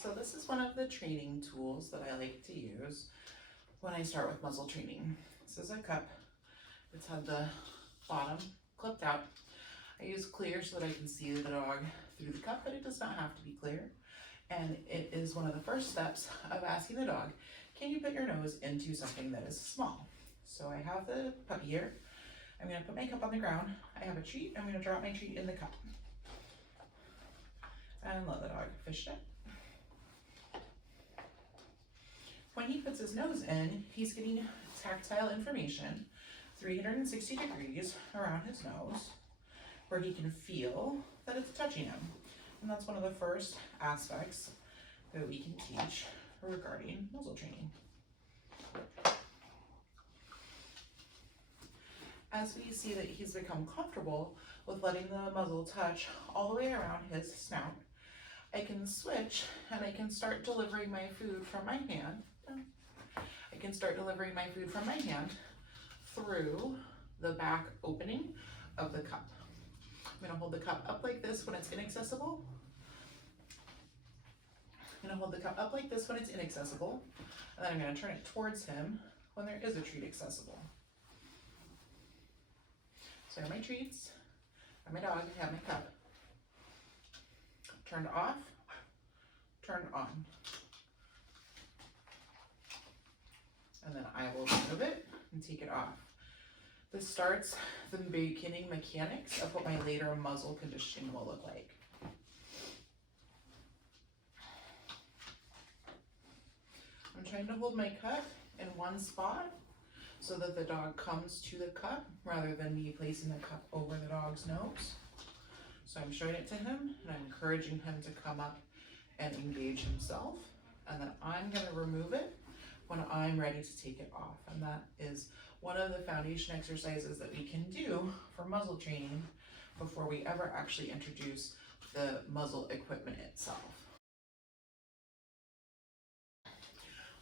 So this is one of the training tools that I like to use when I start with muzzle training. This is a cup. It's had the bottom clipped out. I use clear so that I can see the dog through the cup, but it does not have to be clear. And it is one of the first steps of asking the dog, can you put your nose into something that is small? So I have the puppy here. I'm gonna put my cup on the ground. I have a treat. I'm gonna drop my treat in the cup. And let the dog fish it. When he puts his nose in, he's getting tactile information, 360 degrees around his nose, where he can feel that it's touching him. And that's one of the first aspects that we can teach regarding muzzle training. As we see that he's become comfortable with letting the muzzle touch all the way around his snout, I can switch and I can start delivering my food from my hand. I can start delivering my food from my hand through the back opening of the cup. I'm gonna hold the cup up like this when it's inaccessible. I'm gonna hold the cup up like this when it's inaccessible, and then I'm gonna turn it towards him when there is a treat accessible. So I have my treats, I have my dog, I have my cup. Turned off, turned on. And then I will remove it and take it off. This starts the beginning mechanics of what my later muzzle conditioning will look like. I'm trying to hold my cup in one spot so that the dog comes to the cup rather than me placing the cup over the dog's nose. So I'm showing it to him and I'm encouraging him to come up and engage himself. And then I'm gonna remove it when I'm ready to take it off. And that is one of the foundation exercises that we can do for muzzle training before we ever actually introduce the muzzle equipment itself.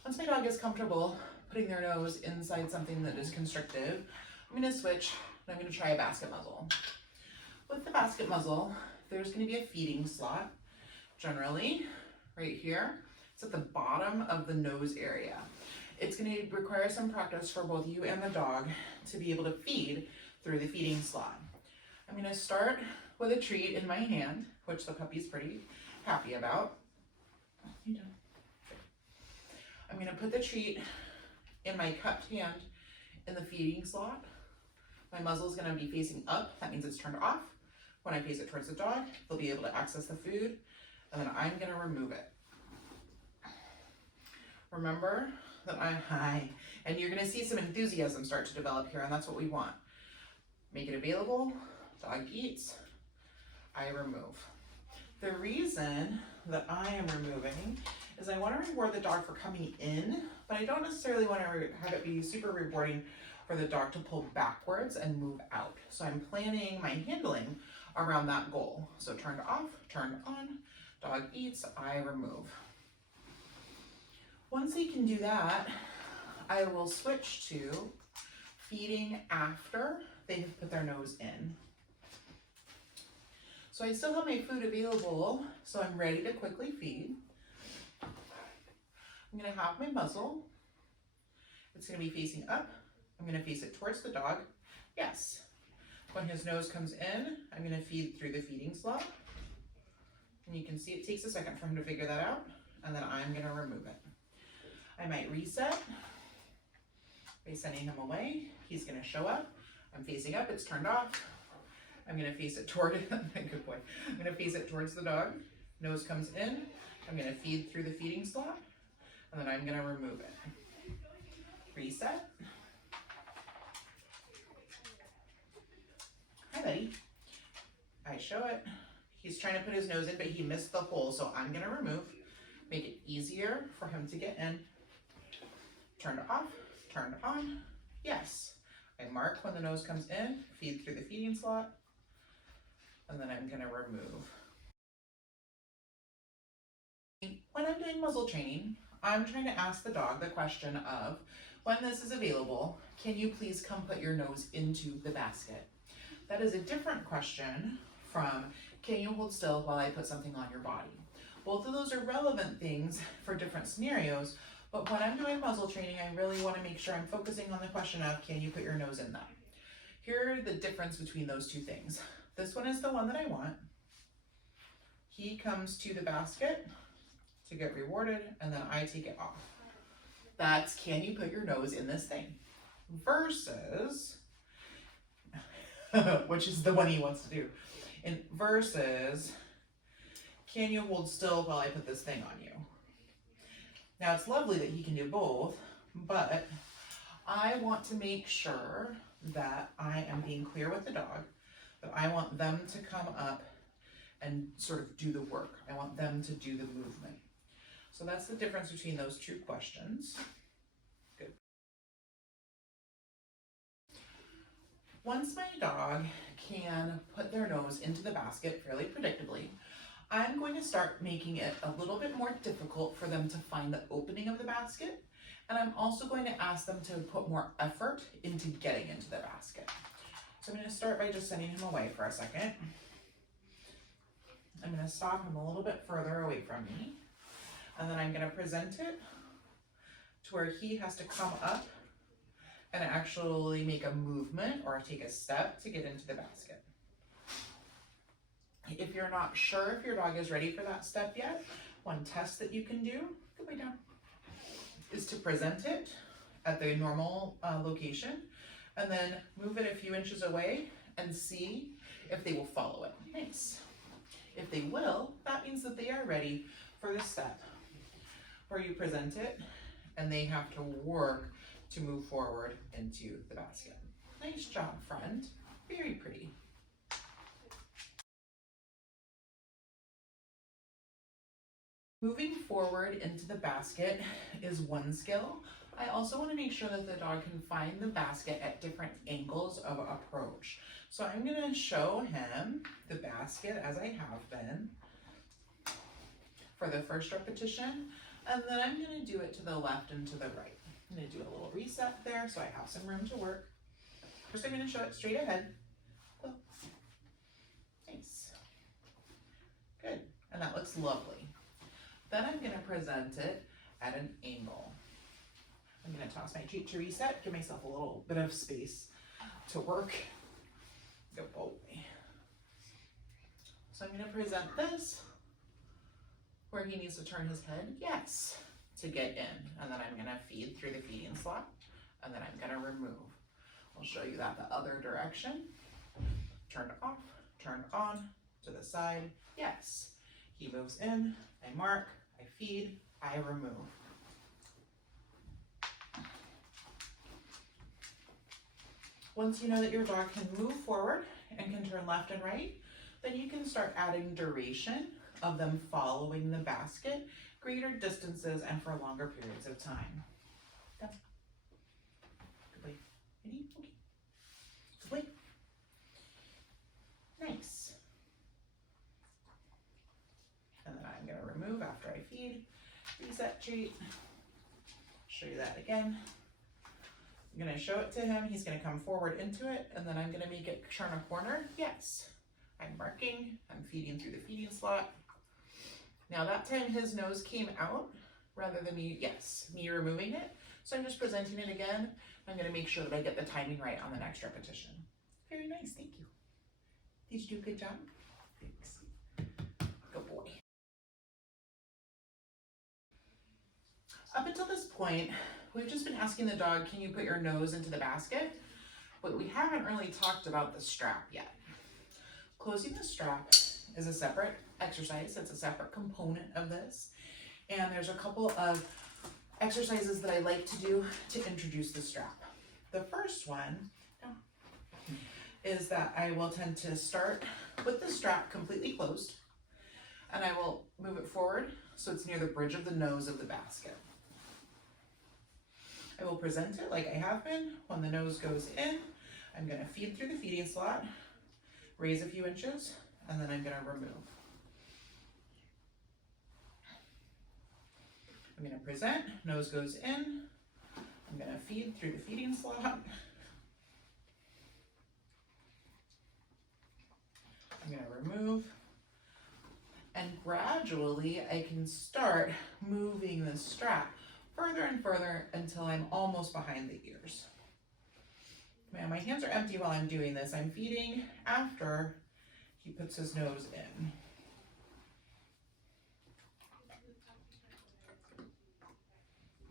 Once my dog is comfortable putting their nose inside something that is constrictive, I'm gonna switch and I'm gonna try a basket muzzle. With the basket muzzle, there's gonna be a feeding slot, generally right here. It's at the bottom of the nose area. It's gonna require some practice for both you and the dog to be able to feed through the feeding slot. I'm gonna start with a treat in my hand, which the puppy's pretty happy about. I'm gonna put the treat in my cupped hand in the feeding slot. My muzzle is gonna be facing up, that means it's turned off. When I face it towards the dog, they'll be able to access the food, and then I'm gonna remove it. Remember that and you're gonna see some enthusiasm start to develop here, and that's what we want. Make it available, dog eats, I remove. The reason that I am removing is I wanna reward the dog for coming in, but I don't necessarily wanna have it be super rewarding for the dog to pull backwards and move out. So I'm planning my handling around that goal. So turned off, turned on, dog eats, I remove. Once he can do that, I will switch to feeding after they have put their nose in. So I still have my food available, so I'm ready to quickly feed. I'm gonna have my muzzle. It's gonna be facing up. I'm gonna face it towards the dog. Yes. When his nose comes in, I'm gonna feed through the feeding slot. And you can see it takes a second for him to figure that out, and then I'm gonna remove it. I might reset by sending him away. He's gonna show up. I'm facing up, it's turned off. I'm gonna face it toward him, good boy. I'm gonna face it towards the dog. Nose comes in, I'm gonna feed through the feeding slot, and then I'm gonna remove it. Reset. Hi, buddy. I show it. He's trying to put his nose in, but he missed the hole, so I'm gonna remove. Make it easier for him to get in. Turned off, turned on, yes. I mark when the nose comes in, feed through the feeding slot, and then I'm gonna remove. When I'm doing muzzle training, I'm trying to ask the dog the question of, when this is available, can you please come put your nose into the basket? That is a different question from, can you hold still while I put something on your body? Both of those are relevant things for different scenarios, but when I'm doing muzzle training, I really want to make sure I'm focusing on the question of, can you put your nose in that? Here are the difference between those two things. This one is the one that I want. He comes to the basket to get rewarded, and then I take it off. That's, can you put your nose in this thing? Versus, which is the one he wants to do. And versus, can you hold still while I put this thing on you? Now it's lovely that he can do both, but I want to make sure that I am being clear with the dog, that I want them to come up and sort of do the work. I want them to do the movement. So that's the difference between those two questions. Good. Once my dog can put their nose into the basket fairly predictably, I'm going to start making it a little bit more difficult for them to find the opening of the basket. And I'm also going to ask them to put more effort into getting into the basket. So I'm going to start by just sending him away for a second. I'm going to stop him a little bit further away from me. And then I'm going to present it to where he has to come up and actually make a movement or take a step to get into the basket. If you're not sure if your dog is ready for that step yet, one test that you can do, good way down, is to present it at the normal location and then move it a few inches away and see if they will follow it. Nice. If they will, that means that they are ready for the step where you present it and they have to work to move forward into the basket. Nice job, friend. Very pretty. Moving forward into the basket is one skill. I also want to make sure that the dog can find the basket at different angles of approach. So I'm going to show him the basket as I have been for the first repetition, and then I'm going to do it to the left and to the right. I'm going to do a little reset there so I have some room to work. First I'm going to show it straight ahead. Oh. Nice. Good. And that looks lovely. Then I'm going to present it at an angle. I'm going to toss my treat to reset, give myself a little bit of space to work. Good boy. So I'm going to present this where he needs to turn his head, yes, to get in. And then I'm going to feed through the feeding slot, and then I'm going to remove. I'll show you that the other direction. Turned off, turned on, to the side, yes. He moves in, I mark, I feed, I remove. Once you know that your dog can move forward and can turn left and right, then you can start adding duration of them following the basket, greater distances, and for longer periods of time. Done. Good boy. Ready? Okay. Good boy. Nice. And then I'm going to remove after I feed, reset treat, show you that again. I'm going to show it to him, he's going to come forward into it, and then I'm going to make it turn a corner, yes. I'm marking, I'm feeding through the feeding slot. Now that time his nose came out rather than me, yes, me removing it. So I'm just presenting it again. I'm going to make sure that I get the timing right on the next repetition. Very nice, thank you. Did you do a good job? Thanks. Good boy. Up until this point, we've just been asking the dog, can you put your nose into the basket? But we haven't really talked about the strap yet. Closing the strap is a separate exercise. It's a separate component of this. And there's a couple of exercises that I like to do to introduce the strap. The first one is that I will tend to start with the strap completely closed, and I will move it forward so it's near the bridge of the nose of the basket. I will present it like I have been. When the nose goes in, I'm going to feed through the feeding slot, raise a few inches, and then I'm going to remove. I'm going to present, nose goes in, I'm going to feed through the feeding slot, I'm going to remove, and then gradually I can start moving the strap further and further until I'm almost behind the ears. Man, my hands are empty while I'm doing this. I'm feeding after he puts his nose in.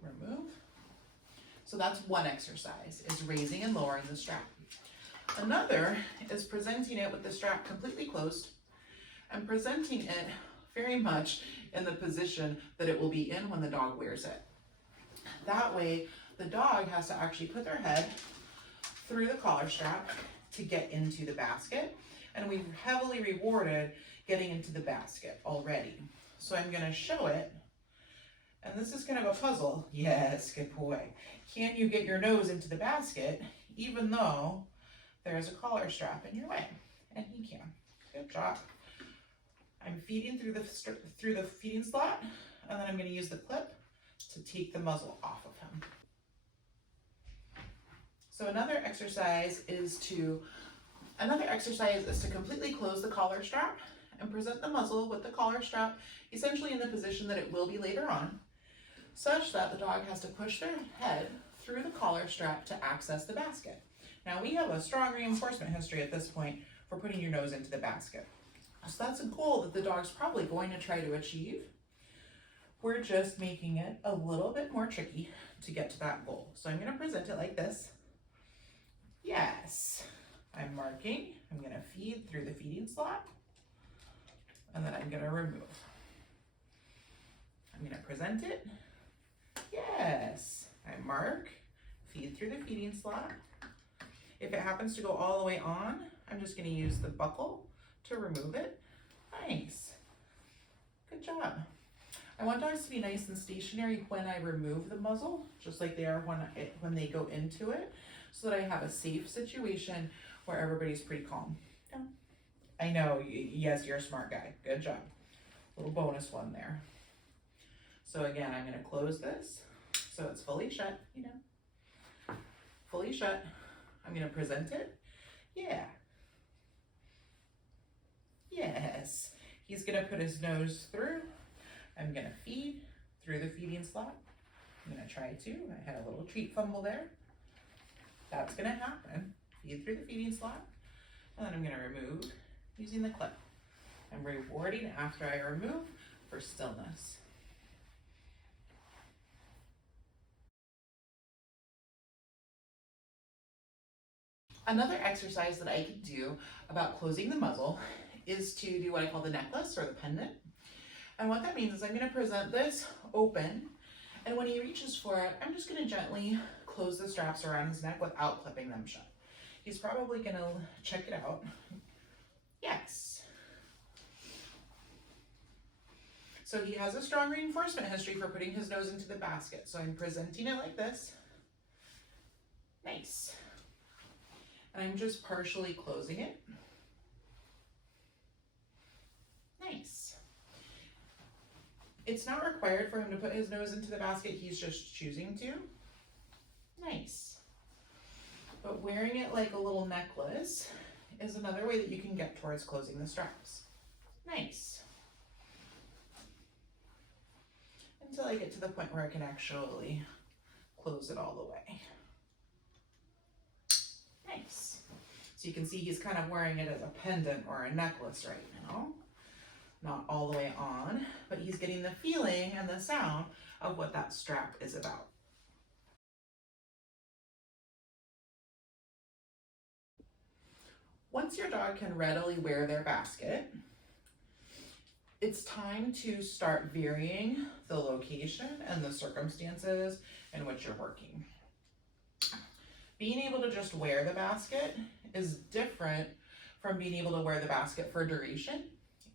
Remove. So that's one exercise, is raising and lowering the strap. Another is presenting it with the strap completely closed and presenting it very much in the position that it will be in when the dog wears it. That way, the dog has to actually put their head through the collar strap to get into the basket, and we've heavily rewarded getting into the basket already. So I'm gonna show it, and this is kind of a puzzle. Yes, good boy. Can you get your nose into the basket even though there's a collar strap in your way? And he can. Good job. I'm feeding through the feeding slot, and then I'm going to use the clip to take the muzzle off of him. So another exercise is to completely close the collar strap and present the muzzle with the collar strap essentially in the position that it will be later on, such that the dog has to push their head through the collar strap to access the basket. Now we have a strong reinforcement history at this point for putting your nose into the basket. So that's a goal that the dog's probably going to try to achieve. We're just making it a little bit more tricky to get to that goal. So I'm going to present it like this. Yes. I'm marking. I'm going to feed through the feeding slot. And then I'm going to remove. I'm going to present it. Yes. I mark, feed through the feeding slot. If it happens to go all the way on, I'm just going to use the buckle to remove it. Nice. Good job. I want dogs to be nice and stationary when I remove the muzzle, just like they are when they go into it, so that I have a safe situation where everybody's pretty calm. Yeah. I know, yes, you're a smart guy. Good job. Little bonus one there. So again, I'm going to close this so it's fully shut, fully shut. I'm going to present it. Yeah. Yes. He's going to put his nose through. I'm going to feed through the feeding slot. I'm going to try to. I had a little treat fumble there. That's going to happen. Feed through the feeding slot. And then I'm going to remove using the clip. I'm rewarding after I remove for stillness. Another exercise that I can do about closing the muzzle is to do what I call the necklace or the pendant. And what that means is I'm going to present this open, and when he reaches for it, I'm just going to gently close the straps around his neck without clipping them shut. He's probably going to check it out. Yes. So he has a strong reinforcement history for putting his nose into the basket. So I'm presenting it like this. Nice. And I'm just partially closing it. Nice. It's not required for him to put his nose into the basket, he's just choosing to. Nice. But wearing it like a little necklace is another way that you can get towards closing the straps. Nice. Until I get to the point where I can actually close it all the way. Nice. So you can see he's kind of wearing it as a pendant or a necklace right now. Not all the way on, but he's getting the feeling and the sound of what that strap is about. Once your dog can readily wear their basket, it's time to start varying the location and the circumstances in which you're working. Being able to just wear the basket is different from being able to wear the basket for duration.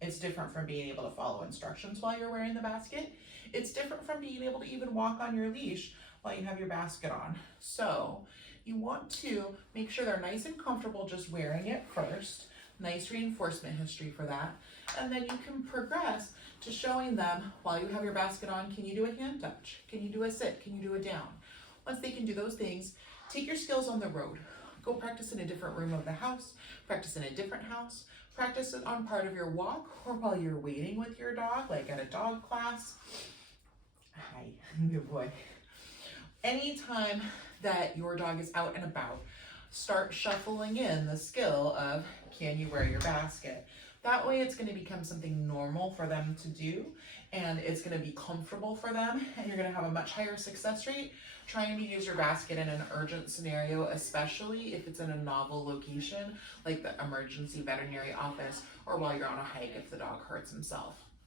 It's different from being able to follow instructions while you're wearing the basket. It's different from being able to even walk on your leash while you have your basket on. So you want to make sure they're nice and comfortable just wearing it first. Nice reinforcement history for that. And then you can progress to showing them while you have your basket on, can you do a hand touch? Can you do a sit? Can you do a down? Once they can do those things, take your skills on the road. Go practice in a different room of the house, practice in a different house, practice it on part of your walk or while you're waiting with your dog, like at a dog class. Hi, good boy. Anytime that your dog is out and about, start shuffling in the skill of, can you wear your basket? That way it's going to become something normal for them to do, and it's going to be comfortable for them, and you're going to have a much higher success rate trying to use your basket in an urgent scenario, especially if it's in a novel location like the emergency veterinary office, or while you're on a hike if the dog hurts himself.